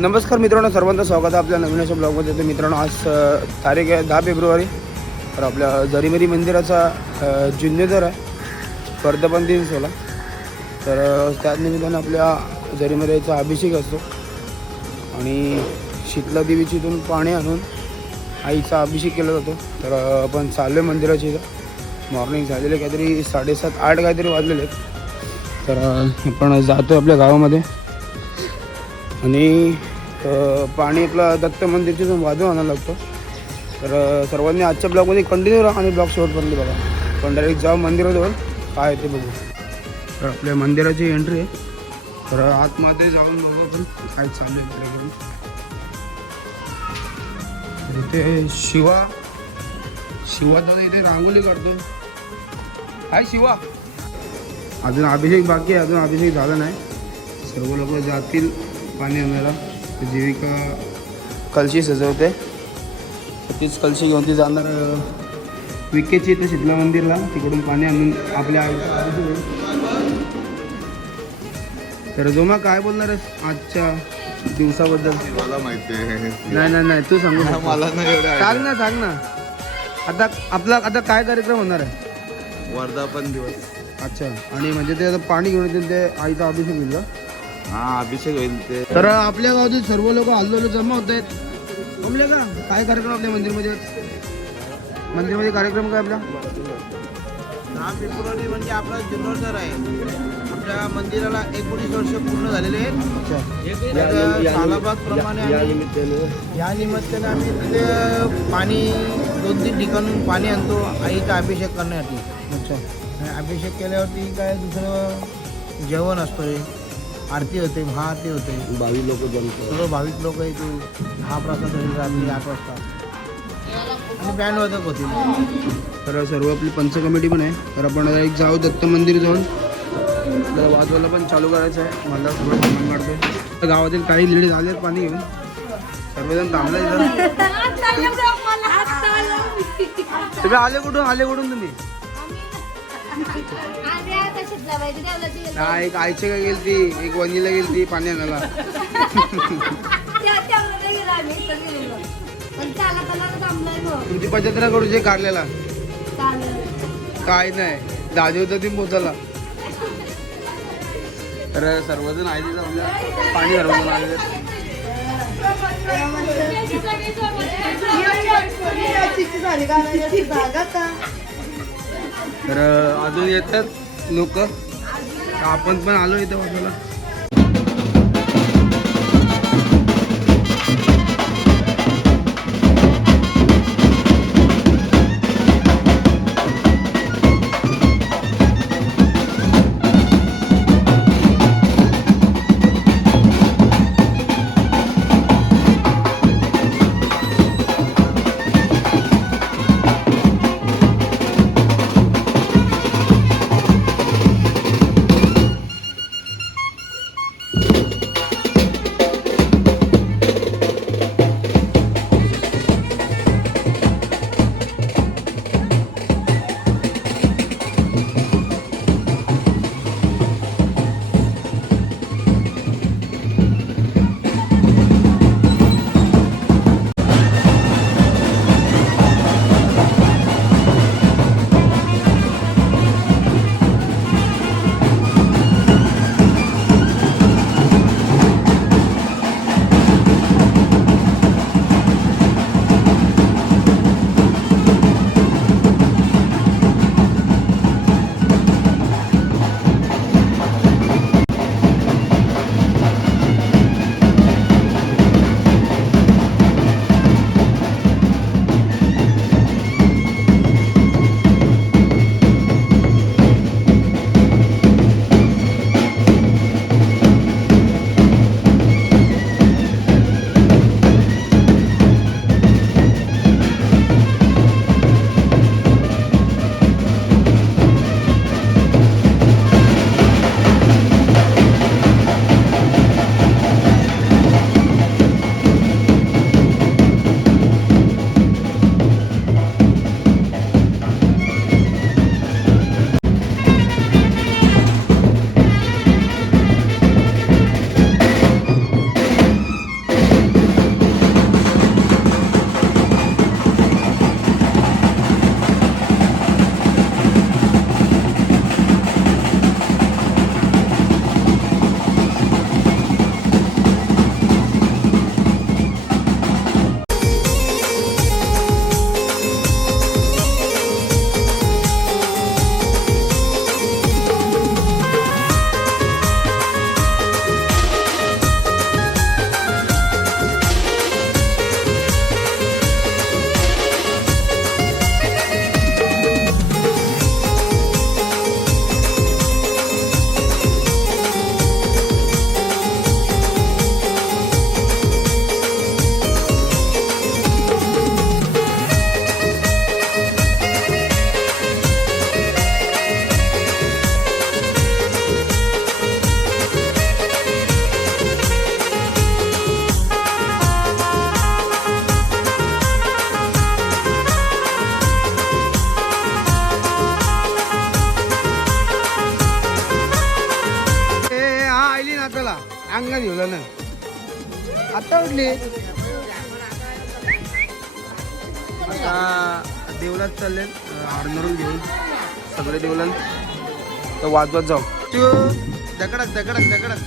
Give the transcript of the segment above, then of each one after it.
नमस्कार मित्रांनो, सर्वांचं स्वागत आहे आपल्या नवीन अशा ब्लॉगमध्ये. तर मित्रांनो, आज तारीख आहे 10 फेब्रुवारी. तर आपल्या झरीमरी मंदिराचा जीर्णोद्धार आहे, वर्धापन दिन 16. तर त्याच निमित्तानं आपल्या झरीमरीचा अभिषेक असतो आणि शीतला देवीची इथून पाणी आणून आईचा अभिषेक केला जातो. तर आपण चाललो आहे मंदिराची. इथं मॉर्निंग झालेले काहीतरी 7:30-8 काहीतरी वाजलेले आहेत. तर आपण जातो आपल्या गावामध्ये आणि पाणी आपलं दत्त मंदिरच्या इथून वाजवून आणायला लागतो. तर सर्वांनी आजच्या ब्लॉगमध्ये कंटिन्यू राहा आणि ब्लॉग शेवटपर्यंत बघा. पण डायरेक्ट जाऊ मंदिराजवळ, काय ते बघू. तर आपल्या मंदिराची एंट्री आहे. तर आतमध्ये जाऊन बघू आपण काय चालू आहे कार्यक्रम. इथे शिवा दादा इथे रांगोळी काढतो. हाय शिवा. अजून अभिषेक बाकी आहे, अजून अभिषेक झाला नाही. सर्व लोक जातील पाणी आणायला. जीविका कलशी सजवते, तीच कलशी घेऊन ती जाणार विकेची इथं शीतला मंदिरला. तिकडून पाणी आणून आपल्या तर जोमा काय बोलणार आहेस आजच्या दिवसाबद्दल? मला माहिती आहे. नाही तू सांगू. मला नाही एवढं. सांग ना आता काय कार्यक्रम होणार आहे? वर्धापन दिवस. अच्छा, आणि म्हणजे ते आता पाणी घेऊन येतील, ते आईचा अभिषेक होईल का? हा, अभिषेक होईल ते. तर आपल्या गावातील सर्व लोक हल्लो जमा होत आहेत. जमले का? काय कार्यक्रम आपल्या मंदिरमध्ये कार्यक्रम काय आपला? 10 फेब्रुवारी म्हणजे आपला जीर्णोद्धार आहे. आपल्या मंदिराला 19 वर्ष पूर्ण झालेले आहेत. अच्छा, सालाबादप्रमाणे या निमित्ताने आम्ही तिथे पाणी 2-3 ठिकाणून पाणी आणतो आईचा अभिषेक करण्यासाठी. अच्छा. आणि अभिषेक केल्यावरती काय दुसरं जेवण असतोय, आरती होते, महाआरती होते. 22 लोक जमतो. सर्व भाविक लोक येते. महाप्रसाद होईल रात्री 8 वाजता आणि बँड वाजत होतील. तर सर्व आपली पंच कमिटी पण आहे. तर आपण एक जाऊ दत्त मंदिर जाऊन तर वाजवायला पण चालू करायचं आहे. मला सगळं सामान काढतोय. तर गावातील काही लेडीज आले आहेत पाणी घेऊन. सर्वजण थांबले इथं. तुम्ही आले कुठून तुम्ही? एक आईचे काय गेली ती, एक वनीला गेली ती पाणी आणायला. तुमची 75 करूची काढलेला काय नाही, दादी होता ती मोजाला. तर सर्वजण आहे तिथं आपल्या पाणी सर्वजण आलेले. तर अजून येतात लोक. आपण पण आलो इथं बाजूला. आत्ता उठली. आता देवलात चालले हॉर्नरून घेऊन सगळे देवलात तर वाजवत जाऊ. तू दगडक दगडक दगडक.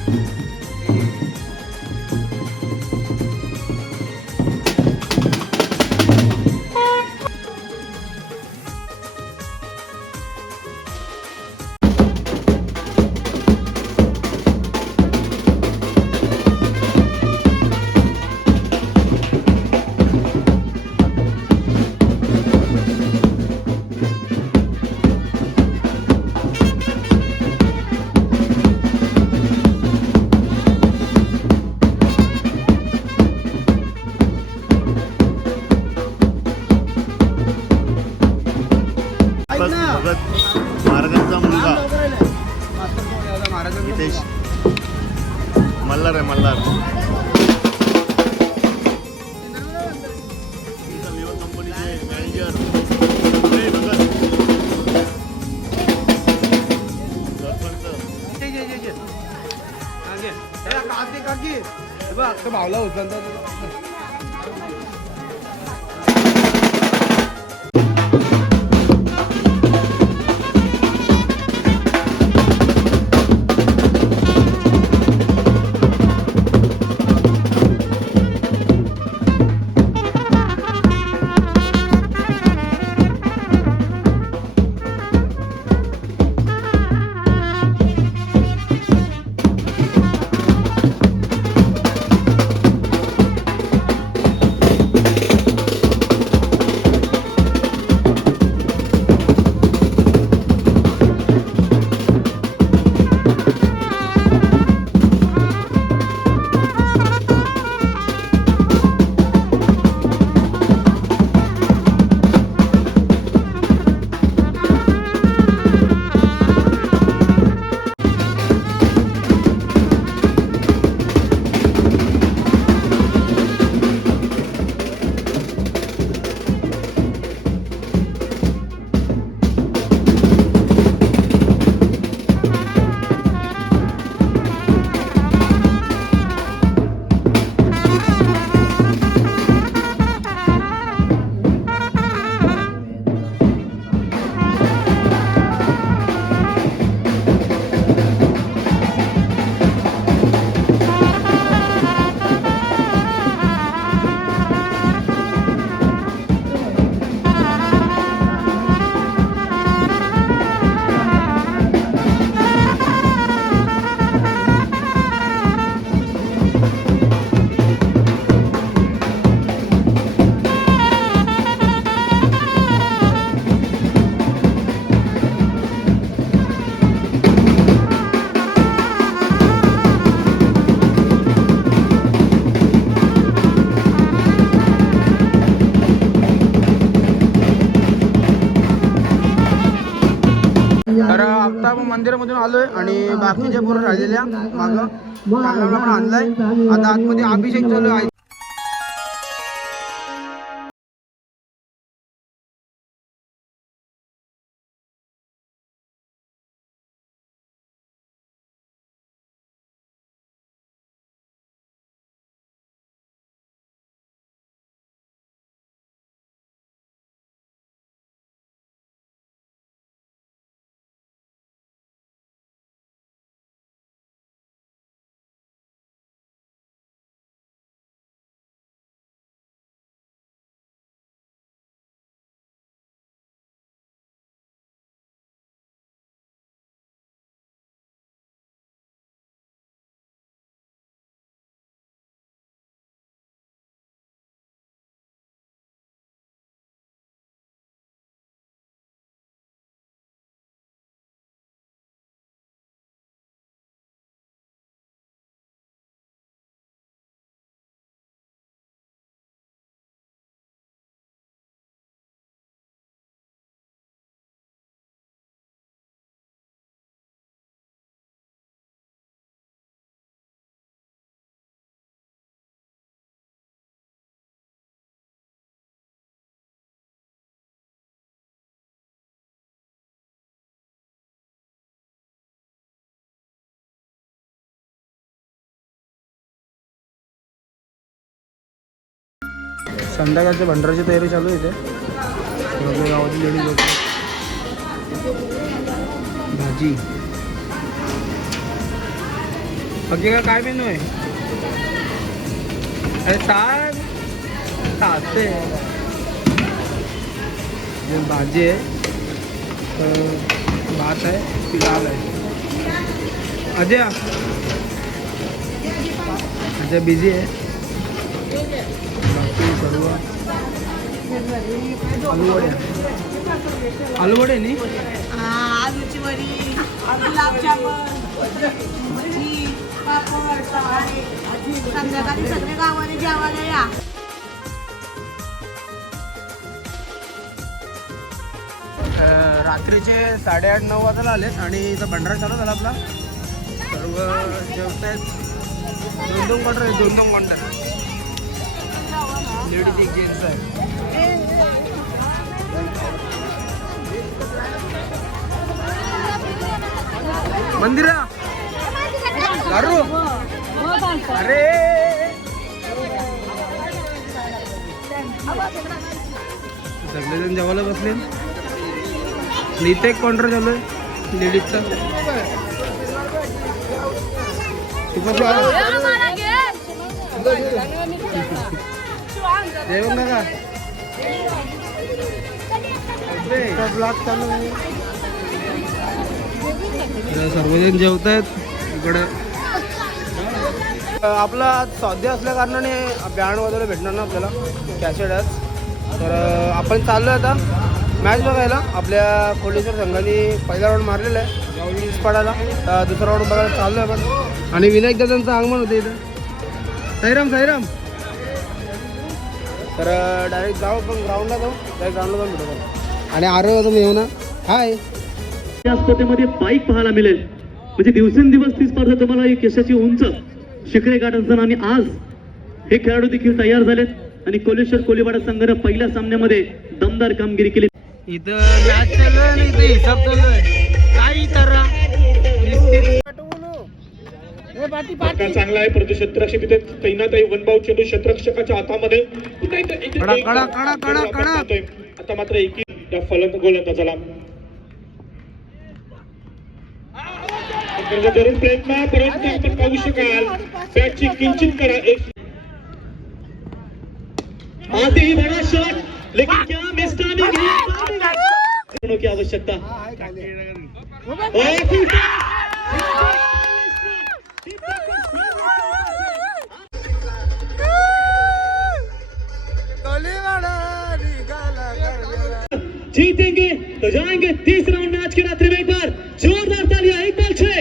महाराजांचा मुलगा नितेश मल्हार आहे मल्हार. विवो कंपनीचे मॅनेजर भावला होता. तर आता आपण मंदिरामधून आलोय आणि बाकीच्या पोरं राहिलेल्या मागं पण आणलाय. आता आतमध्ये अभिषेक चालू आहे. संध्याकाळच्या भंडाराची तयारी चालू आहे इथे. आपल्या गावाची लेडीज होती. भाजी बाकी काय मेनू आहे? अरे सांग खाते. भाजी आहे, भात आहे, दाल आहे. अजय बिझी आहे. बाकी सर्व आलूवडे नी आलूची वडी, गुलाबजामुन, भजी, पापड, संध्याकाळी सगळे गावाने जेवायला या. रात्रीचे 8:30-9 वाजायला आले आणि इथं भंडारा चालू झाला आपला. सर्व जेवतायत. 2-2 क्वार्टर आहे, 2-2 क्वार्टर. लेडीज एक जेंट्स आहे. मंदिरा दारू अरे सगळेजण जेवायला बसले. इथे एक काउंटर चालू आहे लेडीजचा. जेवण का ब्लॉग चालू आहे. सर्वजण जेवत आहेत इकडे. आपला स्वाध्य असल्या कारणाने बँड वगैरे भेटणार ना आपल्याला कॅसेट आहेत. तर आपण चाललो आहे आता मॅच बघायला. आपल्या कोल्हेश्वर संघाने पहिला राऊंड मारलेला आहे पडायला. दुसरा राऊंड बघायला चाललो आहे आपण. आणि विनायक दादांचं आगमन होतं इथं. साईराम साईराम. तर डायरेक्ट जाऊ आपण ग्राउंडला जाऊ. डायरेक्ट ग्राउंडला जाऊन भेटू. आणि आरे तुम्ही येऊ ना. हाय. या स्पर्धेमध्ये बाईक पाहायला मिळेल. म्हणजे दिवसेंदिवस ती स्पर्धा तुम्हाला एक यशाची उंच शिखरे गाठ असताना आणि आज हे खेळाडू देखील तयार झालेत आणि कोल्हेश्वर कोलीवाडा संघानं पहिल्या सामन्यामध्ये दमदार कामगिरी केली. इथं मॅच चालू आहे आणि इथं हिसाब चालू आहे. काही तर चांगला आहे परंतु क्षेत्ररक्षक तिथे तैनात आहे. वनभाऊ चेंडू क्षेत्ररक्षकाच्या हातामध्ये आता मात्र एकी या गोलंदाजाला जरूर प्रयत्न परंतु आपण पाहू शकाल बॅटची किंचित करा. एक आते ही बड़ा शॉट लेकिन क्या मिस टाइमिंग की आवश्यकता. जीतेंगे तो जाएंगे 30 राउंड मैच की रात्रि में. एक बार जोरदार तालियां. एक बॉल 6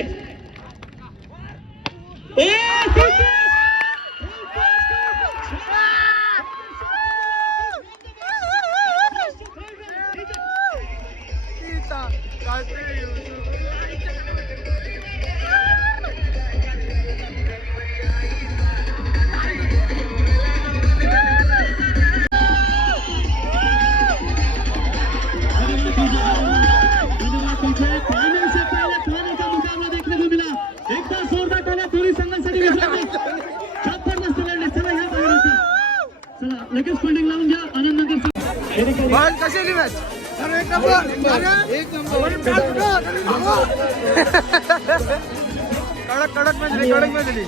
लगेच फिल्डिंग लावून घ्या. आनंद कशी मॅच एक नंबर. कडक कडक मॅच दिली. कडक मॅच दिली.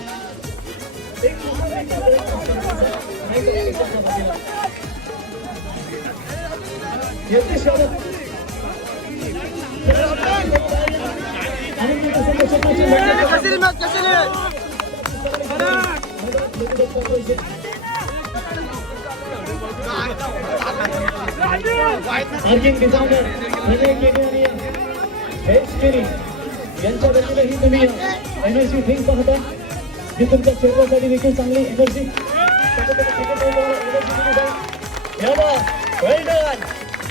कशी मॅच कशी आर्किंग डिझायनर विनय केने आणि हेच केनी यांच्या वतीने ही तुम्ही एनर्जी ड्रिंक पाहता जी तुमच्या शरीरासाठी देखील चांगली एनर्जी.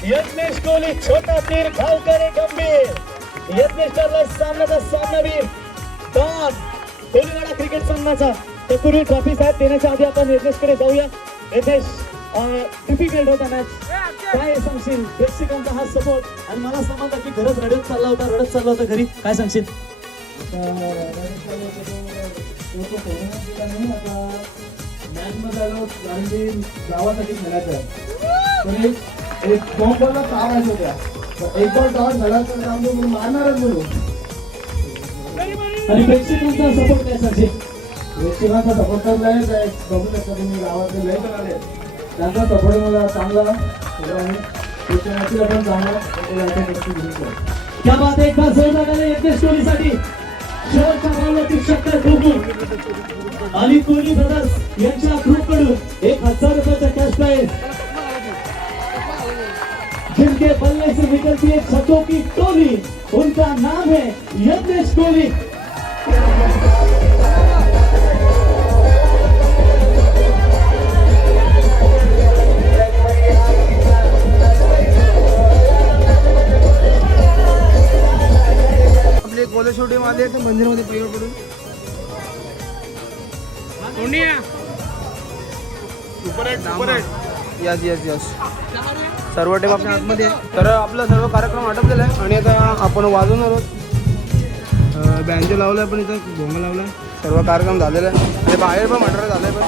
यज्ञेश कोहली छोटा तीर घालकर गंभीर. यज्ञेश ठरला सामन्याचा सामनावीर. डॉन कोलीवाडा क्रिकेट संघाचा तत्पूर्वी ट्रॉफी साहेब देण्याच्या आधी आपण यज्ञेशकडे जाऊया. यज्ञेश टिपिकल होता मॅच. काय सांगशील प्रेक्षकांचा हा सपोर्ट आणि मला समजलं की घरच रडत चालला होता घरी. काय सांगशील? मॅचमध्ये आलो कारण की गावासाठी खेळायचं आहे. पण एक बॉम्बला चावायचं होत्या. एक बॉल टॉस झाला तर आमचं म्हणून मारणारच म्हणून. आणि प्रेक्षकांचा सपोर्ट त्यासाठी प्रेक्षकांचा सपोर्ट तर लय आहे. बघू शकता तुम्ही गावातले लय जण आले. त्यांचा सपोर्ट मला चांगला आणि प्रेक्षकांची पण चांगला त्या बात एक तास जोरदार यज्ञेश कोहलीसाठी शेवटच्या बॉलवरती षटकार ठोकून आणि कोहली ब्रदर्स यांच्या ग्रुपकडून 1000 रुपयाचा कॅश प्राइज जिनके बल्ले से निकलती है छतों की टोली उनका नाम है यज्ञेश कोहली. आपले कोलेशोटीमध्ये ते मंदिरमध्ये प्रेयर करून यस यस यस सर्व टीम आपल्या आतमध्ये आहे. तर आपला सर्व कार्यक्रम आटपलेला आहे आणि आता आपण वाजवणार आहोत. बँजो लावला पण इथं भोंगा लावला. सर्व कार्यक्रम झालेला आहे आणि बाहेर पण मटर झालं आहे पण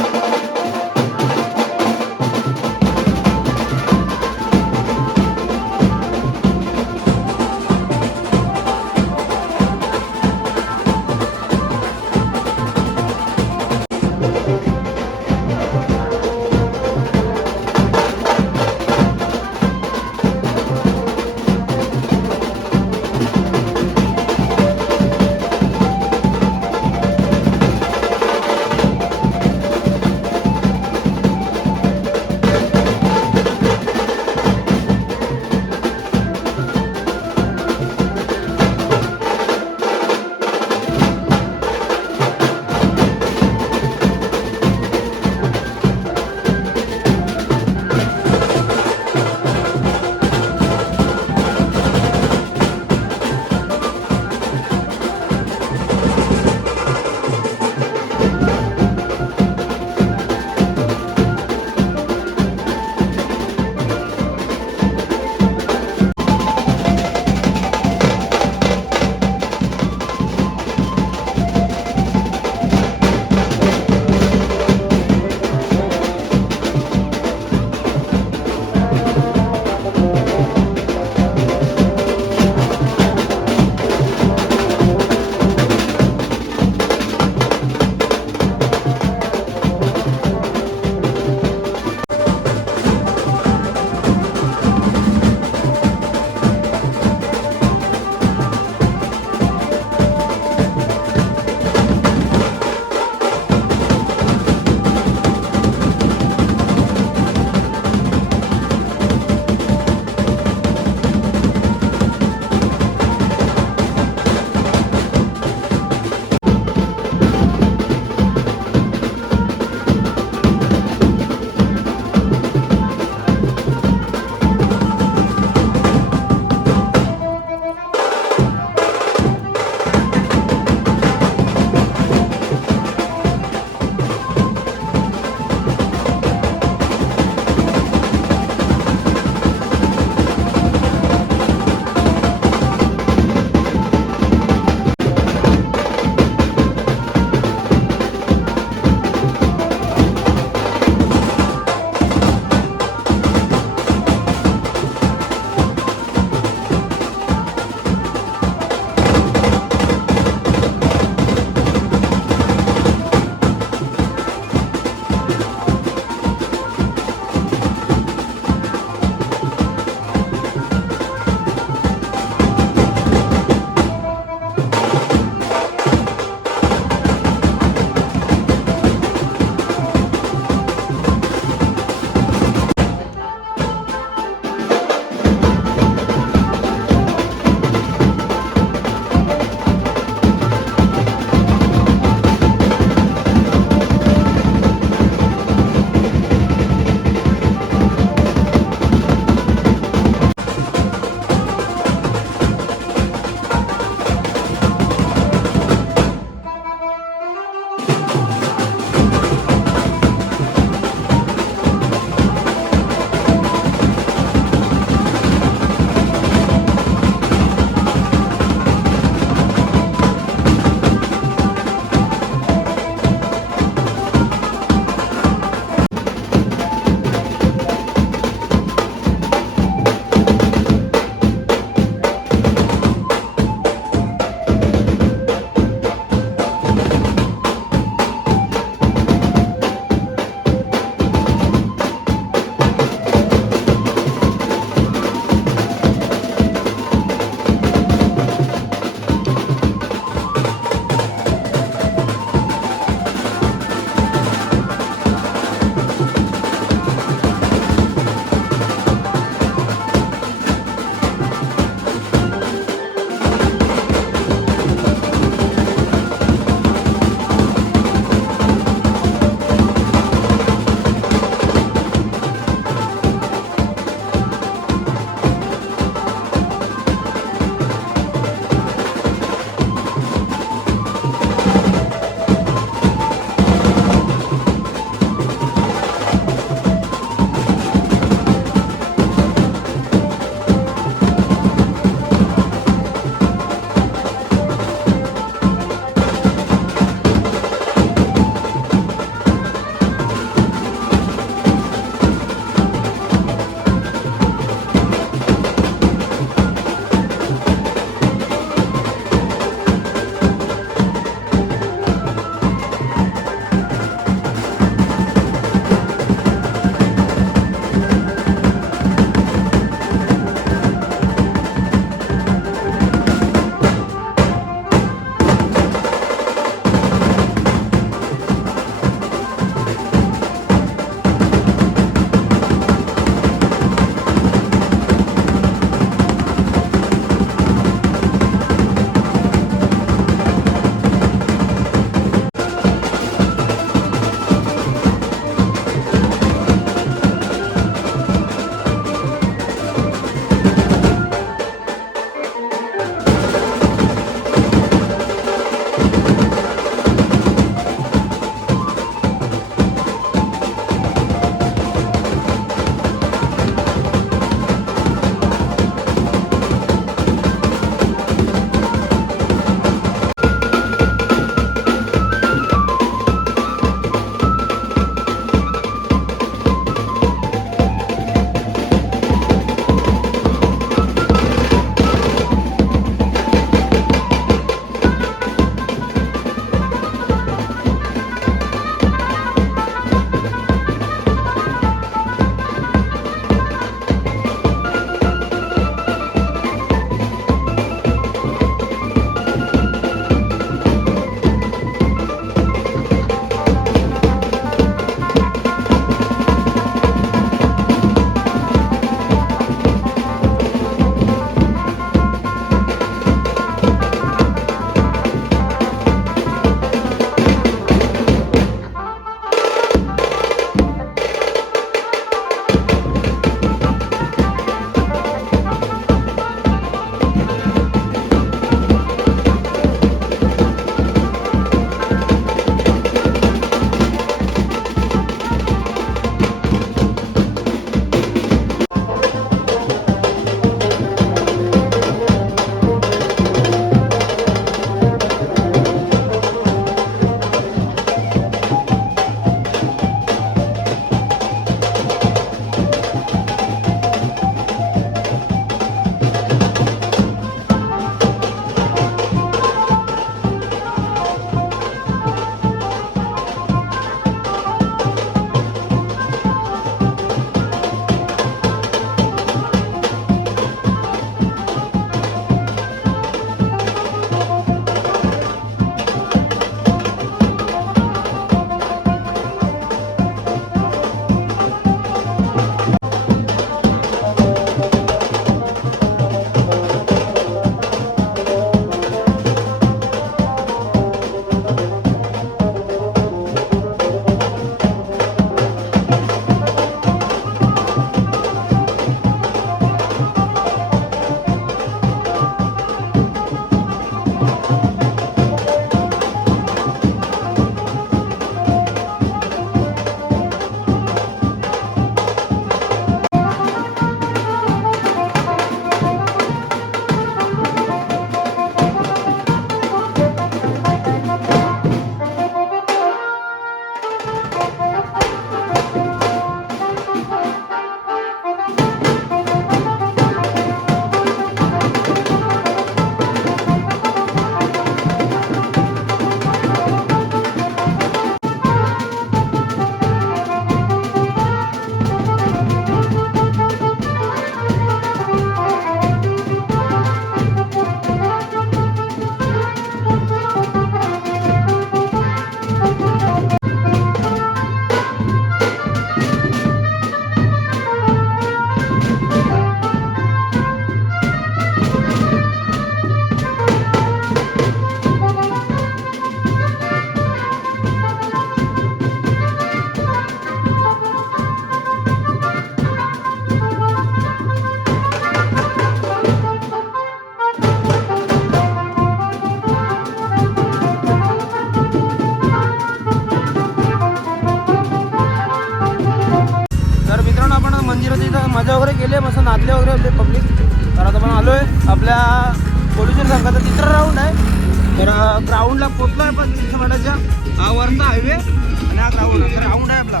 ग्राउंडला पोचलोय पण वाटाच्या हा वरचा हायवे आणि हा ग्राउंड आहे आपला.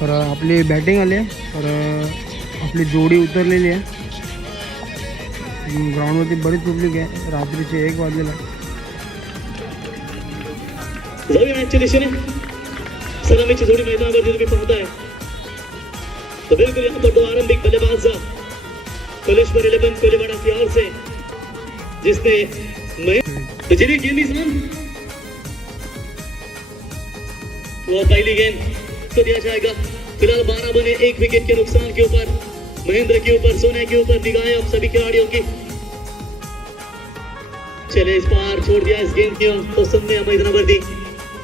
तर आपली बॅटिंग आली आहे. तर आपली जोडी उतरलेली आहे. ग्राउंडवरती बरीच पब्लिक आहे. रात्रीचे 1 वाजलेला आहे. जाऊया मॅचच्या दिशेने. सलामीची जोडी मैदानावरती तुम्ही पाहताय. तो बिल्कुल यहाँ पर 2 आरंभिक बल्लेबाज कोलेश्वर 11 कोलीवाड़ा की ओर से जिसने तो चलिए गेंद इस वो पहली गेंद तो दिया जाएगा. फिलहाल 12 बने 1 विकेट के नुकसान के ऊपर महेंद्र के ऊपर सोने के ऊपर निगाहें अब सभी खिलाड़ियों की. चले इस पार छोड़ दिया इस गेंद की तो सुनने मैदानावरती.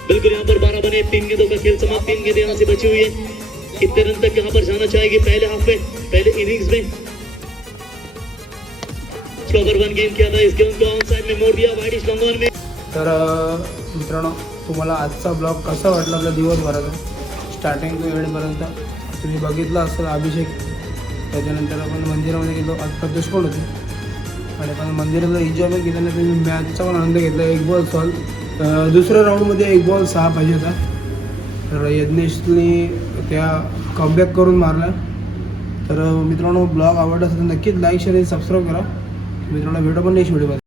बिल्कुल यहाँ पर 12 बने 3 गेंदों का खेल समाप्त. 3 गेंदें यहाँ से बची हुई है. कितने रन तक यहाँ पर जाना चाहेगी पहले हाफ में पहले इनिंग्स में. ओवर 1 गेंद किया था इस गेंद को ऑन साइड में मोड़ दिया वाइडिश लॉन्ग में. तर मित्रांनो तुम्हाला आजचा ब्लॉग कसा वाटला आपल्या दिवसभराचा स्टार्टिंग टू एंडपर्यंत तुम्ही बघितला असेल. अभिषेक त्याच्यानंतर आपण मंदिरामध्ये गेलो. आज प्रत्यक्ष पण होते आणि आपण मंदिराला एन्जॉयमेंट केल्याने तुम्ही मॅचचा पण आनंद घेतला. 1 बॉल सॉल्व. दुसऱ्या राऊंडमध्ये 1 बॉल 6 पाहिजे होता. तर यज्ञेशने त्या कमबॅक करून मारला. तर मित्रांनो ब्लॉग आवडला असेल तर नक्कीच लाईक शेअर आणि सबस्क्राईब करा. मित्रांनो भेटू पण नेक्स्ट व्हिडिओ.